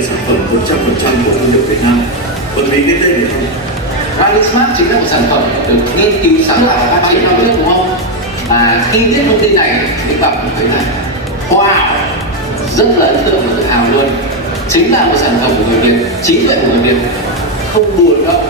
là sản phẩm 100% của thương hiệu Việt Nam. Bởi vì cái tên này không. Radix Smart chính là một sản phẩm được nghiên cứu sáng tạo và phát triển năm trước, đúng không? Và khi biết thông tin này thì các bạn cũng thấy là wow, rất là ấn tượng và tự hào luôn. Chính là một sản phẩm của người Việt, trí tuệ của người Việt, không buồn đâu.